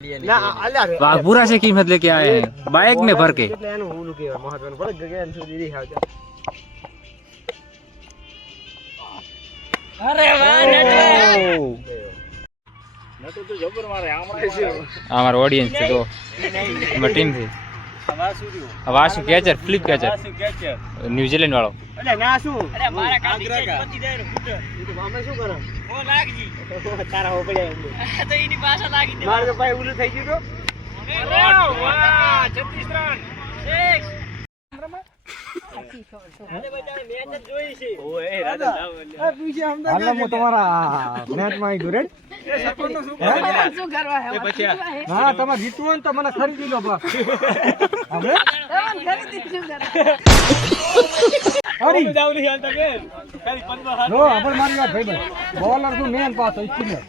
वाघपुरा से कीमत लेके आए हैं बाइक में भर के हमारे ऑडियंस थे दो टीम थी વાસુ catcher flip catcher New Zealand વાળો એટલે ના શું? અરે મારા કામ પતી જાય રે અમે શું કરો? ઓ લાગજી. તારા હો પડ્યા તો એની પાછા લાગી દે મારે તો ભાઈ ઓલું થઈ ગયું તો. વાહ 36 રન સિક્સ હાલો હું તમારા મેચમાં આવી ગયો રેડ હા? અમે તમન ખરીદી મારી વાત ભાઈ ભાઈ મેન પાસ હોય સ્પિનર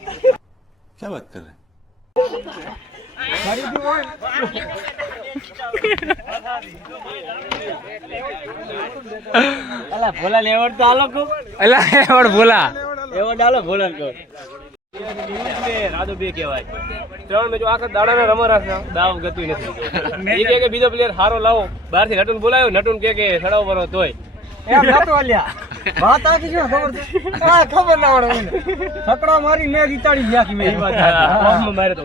ભોલા લેવડ તો આલો કો અલા એવડ ભોલા. એવડ આલો ભોલા કો રાધો કહેવાય ત્રણ મેચો આખા દાડાના રમા રાખ્યા દાવ ગતું નથી. એ કે બીજો પ્લેયર હારો લાવો. બહારથી નટુન બોલાયો નટુન કે કે સડાવ બરો તોય. એમ નતો અલ્યા વાત આ શું ખબર આ ખબર ના પડે મને. છકડા મારી મેં જીતાડી ગયા કે મેં મારે તો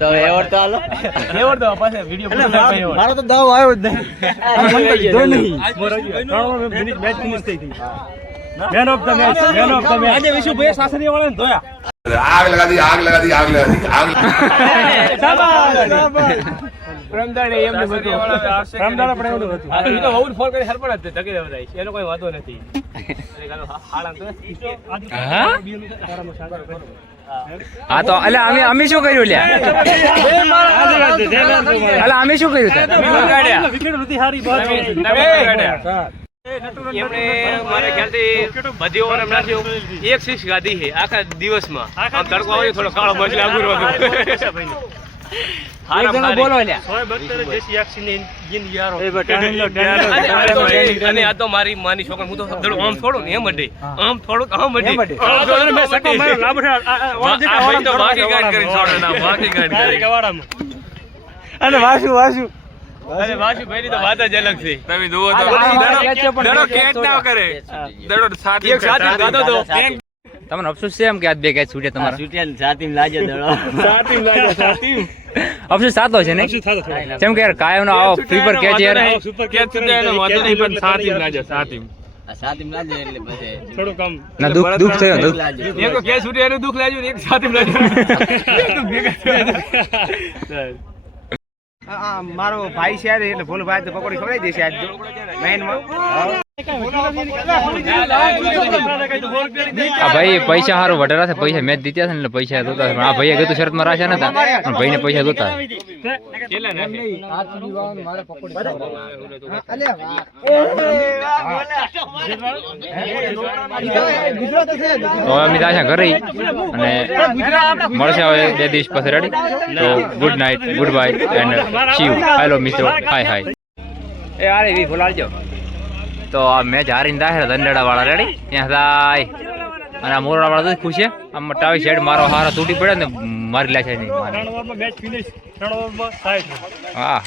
તો એવડ તો હાલો એવડ તો પાસે વિડિયો મારો તો દાવ આવ્યો જ નહીં. ત્રણ મિનિટ મેચ ફિનિશ થઈ ગઈ man of the match man of the match આજે વિશુભાઈ સાસરીયા વાળાને ધોયા आग लगा दी आग लगा दी आग लगा दी आग રમદાડે એમને બધું રમદાડે પણ એવું હતું આ તો ઈ તો બહુ ફોન કરી સરપણ જ ધકે દેવા જાય એનો કોઈ વાંધો નથી એટલે ગાલો હાળા તો હા હા તો અલા અમે અમે શું કર્યું લ્યા અલા અમે શું કર્યું તાર એમણે મારા ખ્યાલથી બધી ઓવર એમ નાખ્યો એક સિક્સ ગાધી છે આખા દિવસમાં. આમ તડકો આવે થોડો કાળો મજ લાગુ રહ્યો અને વાસુ વાસુ અરે વાસુ ભાઈની તો વાત જ અલગ છે તમે જુઓ તો દડો દડો કેચ ના કરે દડો સાથી એક સાથે ગાતો તો તમને અફસોસ છે એમ કે આજ બે કેચ છૂટે તમારા અફસોસ સાતો છે ને કેમ કે યાર કાયમ નો આવો ફ્રી પર કેચ યાર કેચ સુધી એનો વાંધો નહીં પણ સાથી ના જાય સાથી ના દુઃખ દુખ થયો દુઃખ એક તો છૂટે એનું દુખ લાગ્યું એક એક સાથે મારો ભાઈ છે એટલે ભૂલ ભાઈ તો પકોડી ખવડાવી દેશે આજ તો માં. આ ભાઈ પૈસા સારું વઢેરા છે પૈસા મેચ દીધા છે ને એટલે પૈસા જોતા પણ આ ભાઈએ કીધું શરતમાં રાખ્યા નતા. પણ ભાઈને પૈસા જોતા તો હવે અમે ત્યાં ઘરે અને મળશે હવે બે દિવસ પછી રેડી તો good night good bye and Shiv hello મિત્રો. હાય હાય એ આરે વી ફોલાડજો તો આ મેચ હારીને દાખલ દંડેડા વાળા રેડી ત્યાં થાય અને આ મોરડા વાળા તો ખુશ છે. આમ ટાવી શેડ મારો હારો તૂટી પડે ને મારી લે છે નહીં. મારે. હા.